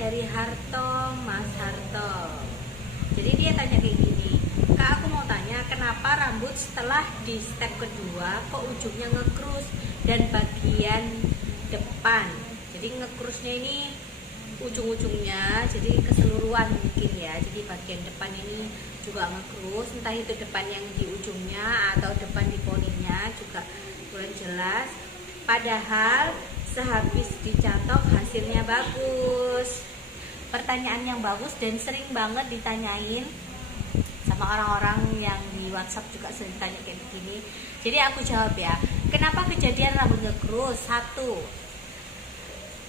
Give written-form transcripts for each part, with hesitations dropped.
dari Harto, Mas Harto. Jadi dia tanya kayak gini, Kak, aku mau tanya kenapa rambut setelah di step kedua kok ujungnya ngekrus dan bagian depan. Jadi ngekrusnya ini ujung-ujungnya, jadi keseluruhan mungkin ya. Jadi bagian depan ini juga ngekrus, entah itu depan yang di ujungnya atau depan di poninya juga kurang jelas. Padahal sehabis dicatok hasilnya bagus. Pertanyaan yang bagus dan sering banget ditanyain sama orang-orang yang di WhatsApp, juga sering tanya kayak begini. Jadi aku jawab ya, kenapa kejadian rambut ngekrus? Satu,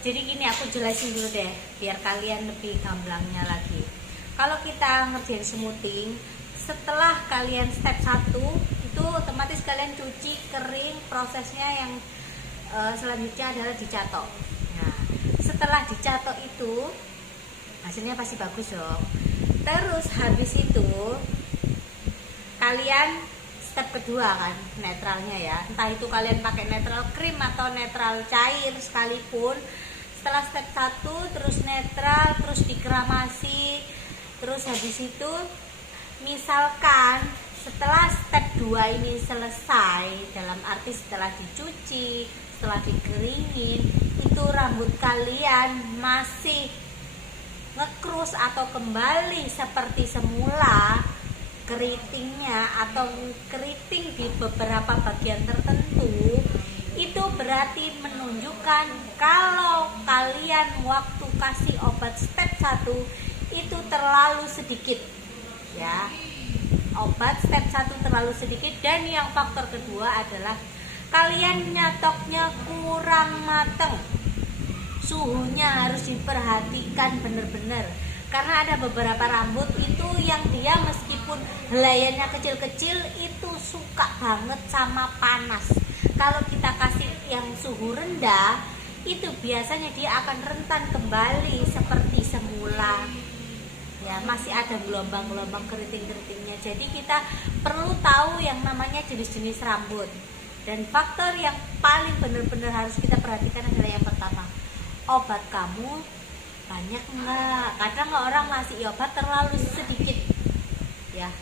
jadi gini, aku jelasin dulu deh biar kalian lebih gamblangnya lagi. Kalau kita ngerjain smoothing, setelah kalian step 1 itu otomatis kalian cuci kering, prosesnya yang selanjutnya adalah dicatok. Nah, setelah dicatok itu hasilnya pasti bagus dong. Terus habis itu kalian step kedua kan, netralnya ya. Entah itu kalian pakai netral krim atau netral cair sekalipun. Setelah step 1 terus netral, terus dikeramasi. Terus habis itu misalkan setelah step 2 ini selesai, dalam arti setelah dicuci, setelah dikeringin, itu rambut kalian masih ngekrus atau kembali seperti semula keritingnya, atau keriting di beberapa bagian tertentu, itu berarti menunjukkan kalau kalian waktu kasih obat step 1 itu terlalu sedikit ya. Obat step 1 terlalu sedikit. Dan yang faktor kedua adalah kalian nyatoknya kurang mateng. Suhunya harus diperhatikan bener-bener, karena ada beberapa rambut itu yang dia meskipun helaiannya kecil-kecil itu suka banget sama panas. Kalau kita kasih yang suhu rendah, itu biasanya dia akan rentan kembali seperti semula ya, masih ada gelombang-gelombang keriting-keritingnya. Jadi kita perlu tahu yang namanya jenis-jenis rambut. Dan faktor yang paling benar-benar harus kita perhatikan adalah yang pertama, obat kamu banyak enggak. Kadang orang ngasih obat terlalu sedikit ya,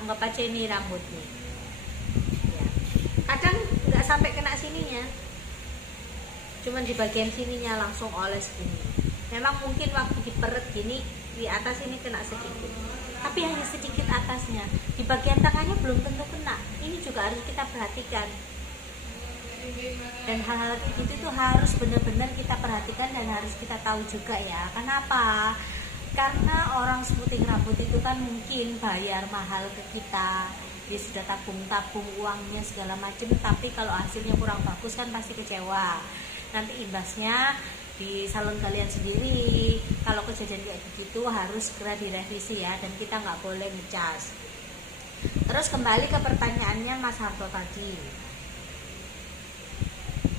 anggap aja ini rambutnya ya, kadang nggak sampai kena sininya, cuman di bagian sininya langsung oles gini. Memang mungkin waktu diperet gini di atas ini kena sedikit, tapi hanya sedikit atasnya, di bagian tengahnya belum tentu kena. Ini juga harus kita perhatikan. Dan hal-hal gitu itu harus benar-benar kita perhatikan dan harus kita tahu juga ya. Kenapa? Karena orang smoothing rambut itu kan mungkin bayar mahal ke kita, dia sudah tabung-tabung uangnya segala macam, tapi kalau hasilnya kurang bagus kan pasti kecewa. Nanti imbasnya di salon kalian sendiri. Kalau kejadian kayak begitu harus segera direvisi ya, dan kita nggak boleh ngecas. Terus kembali ke pertanyaannya Mas Harto tadi,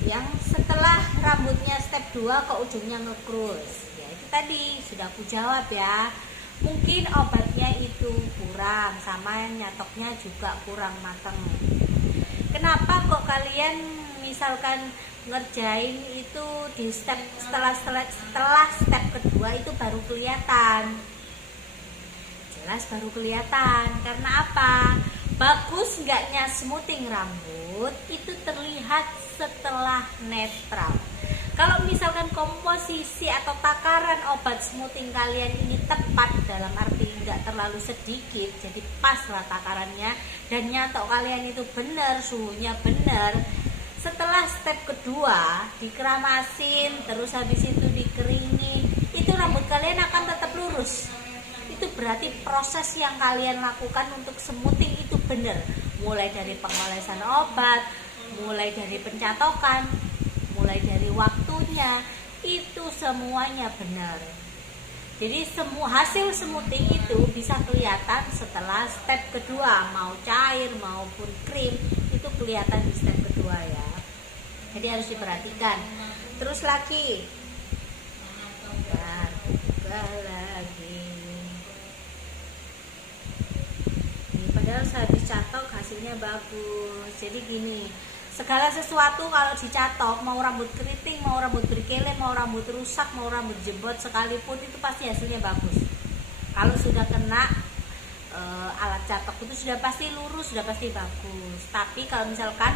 yang setelah rambutnya step 2 ke ujungnya ngekrus ya, itu tadi sudah aku jawab ya. Mungkin obatnya itu kurang, sama nyatoknya juga kurang matang. Kenapa kok kalian misalkan ngerjain itu di step setelah step kedua itu baru kelihatan? Jelas baru kelihatan. Karena apa? Bagus enggaknya smoothing rambut itu terlihat setelah netral. Kalau misalkan komposisi atau takaran obat smoothing kalian ini tepat, dalam arti enggak terlalu sedikit, jadi pas lah takarannya, dan nyatok kalian itu benar, suhunya benar, setelah step kedua dikeramasin, terus habis itu dikeringin, itu rambut kalian akan tetap lurus. Itu berarti proses yang kalian lakukan untuk smoothing itu benar, mulai dari pengolesan obat, mulai dari pencatokan, mulai dari waktunya, itu semuanya benar. Jadi semua hasil smoothing itu bisa kelihatan setelah step kedua, mau cair maupun krim itu kelihatan di step kedua ya. Jadi harus diperhatikan. Terus lagi, lagi. Padahal saya dicatok hasilnya bagus. Jadi gini, Segala sesuatu kalau dicatok, mau rambut keriting, mau rambut berkele, mau rambut rusak, mau rambut jembot sekalipun, itu pasti hasilnya bagus. Kalau sudah kena alat catok itu sudah pasti lurus, sudah pasti bagus. Tapi kalau misalkan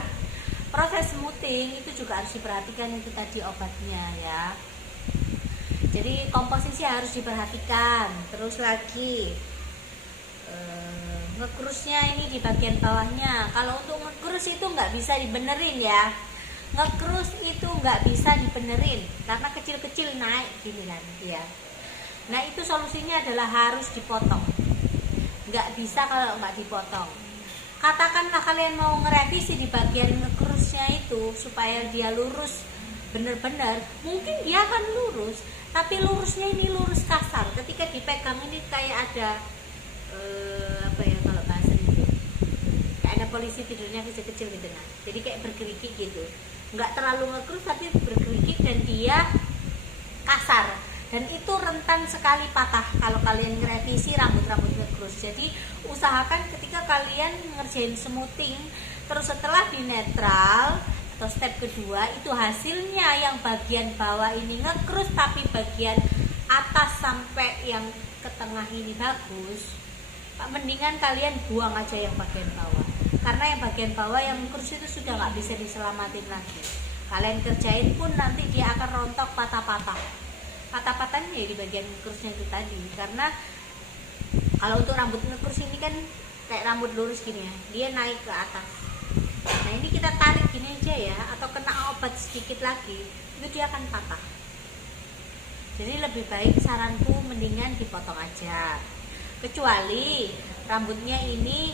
proses smoothing itu juga harus diperhatikan, itu tadi obatnya ya. Jadi komposisi harus diperhatikan. Terus lagi ngekrusnya ini di bagian bawahnya. Kalau untuk ngekrus itu nggak bisa dibenerin ya. Ngekrus itu nggak bisa dibenerin karena kecil-kecil naik gini kan ya. Nah itu solusinya adalah harus dipotong. Nggak bisa kalau nggak dipotong. Katakanlah kalian mau ngerevisi di bagian ngekrusnya itu supaya dia lurus bener-bener, mungkin dia akan lurus, tapi lurusnya ini lurus kasar. Ketika dipegang ini kayak ada apa ya kalau bahasa itu, kayak ada polisi tidurnya kecil-kecil gitu nah. Jadi kayak bergerigik gitu, nggak terlalu ngekrus tapi bergerigik dan dia kasar. Dan itu rentan sekali patah kalau kalian ngerevisi rambut-rambut ngekrus. Jadi usahakan ketika kalian ngerjain smoothing, terus setelah di netral atau step kedua itu hasilnya yang bagian bawah ini ngekrus tapi bagian atas sampai yang ke tengah ini bagus, mendingan kalian buang aja yang bagian bawah, karena yang bagian bawah yang ngekrus itu sudah nggak bisa diselamatin lagi. Kalian kerjain pun nanti dia akan rontok patah-patahnya di bagian ngekrusnya itu tadi. Karena kalau untuk rambut ngekrus ini kan kayak rambut lurus gini ya, dia naik ke atas. Nah ini kita tarik gini aja ya, atau kena obat sedikit lagi itu dia akan patah. Jadi lebih baik saranku mendingan dipotong aja, kecuali rambutnya ini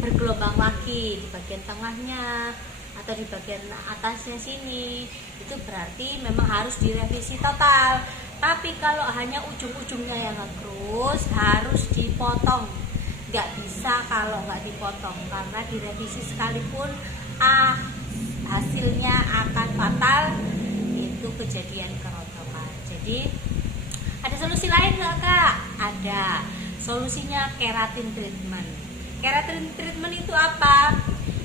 bergelombang lagi di bagian tengahnya atau di bagian atasnya sini, itu berarti memang harus direvisi total. Tapi kalau hanya ujung-ujungnya yang ngekrus harus dipotong. Nggak bisa kalau nggak dipotong, karena direvisi sekalipun hasilnya akan fatal, itu kejadian kerontokan. Jadi ada solusi lain nggak Kak? Ada. Solusinya keratin treatment. Keratin treatment itu apa?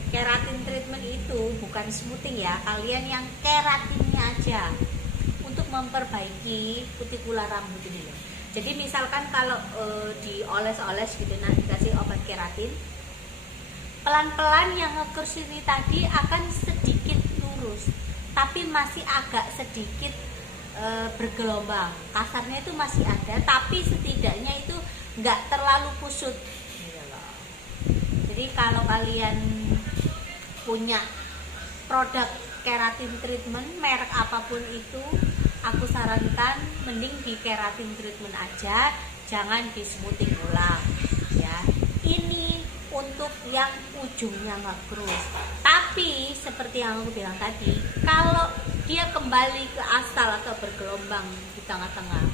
Keratin treatment itu bukan smoothing ya, kalian yang keratinnya aja untuk memperbaiki kutikular rambut ini loh. Jadi misalkan kalau dioles-oles gitu, nah dikasih obat keratin, pelan-pelan yang ngekrus ini tadi akan sedikit lurus, tapi masih agak sedikit bergelombang. Kasarnya itu masih ada, tapi setidaknya itu nggak terlalu kusut. Jadi kalau kalian punya produk keratin treatment merek apapun itu, aku sarankan mending di keratin treatment aja, jangan di smoothing ulang ya. Ini untuk yang ujungnya ngekrus. Tapi seperti yang aku bilang tadi, kalau dia kembali ke asal atau bergelombang di tengah-tengah,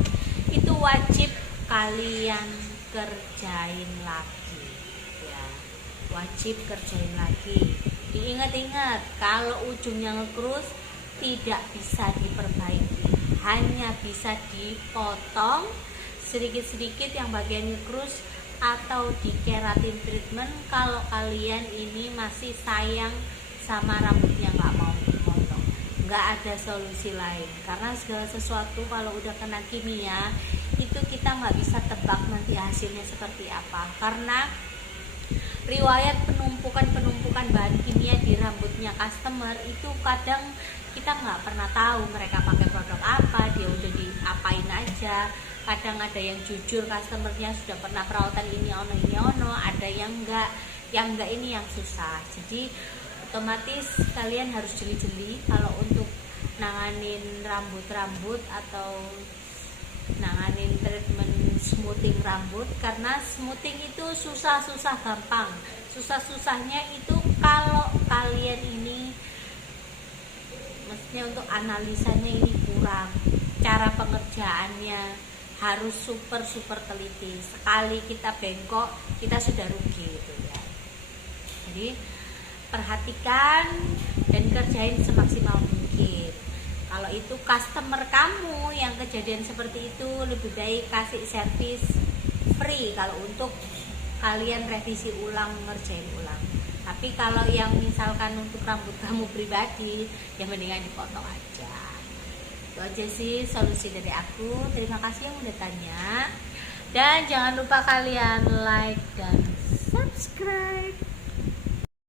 itu wajib kalian kerjain lagi ya. Wajib kerjain lagi. Diingat-ingat, kalau ujungnya ngekrus tidak bisa diperbaiki, hanya bisa dipotong sedikit-sedikit yang bagian ngekrus atau di keratin treatment kalau kalian ini masih sayang sama rambutnya, nggak mau dipotong. Nggak ada solusi lain, karena segala sesuatu kalau udah kena kimia itu kita nggak bisa tebak nanti hasilnya seperti apa, karena riwayat penumpukan bahan kimia di rambutnya customer itu kadang kita nggak pernah tahu mereka pakai produk apa, dia udah diapain aja. Kadang ada yang jujur customernya sudah pernah perawatan ini ono, ada yang enggak ini yang susah. Jadi otomatis kalian harus jeli-jeli kalau untuk nanganin rambut atau nanganin treatment smoothing rambut, karena smoothing itu susah gampang. Susahnya itu kalau kalian ini maksudnya untuk analisanya ini kurang, cara pengerjaannya harus super teliti. Sekali kita bengkok kita sudah rugi gitu ya. Jadi perhatikan dan kerjain semaksimal mungkin. Kalau itu customer kamu yang kejadian seperti itu, lebih baik kasih servis free kalau untuk kalian revisi ulang, ngerjain ulang. Tapi kalau yang misalkan untuk rambut kamu pribadi, ya mendingan dipotong aja. Itu aja sih solusi dari aku. Terima kasih yang udah tanya. Dan jangan lupa kalian like dan subscribe.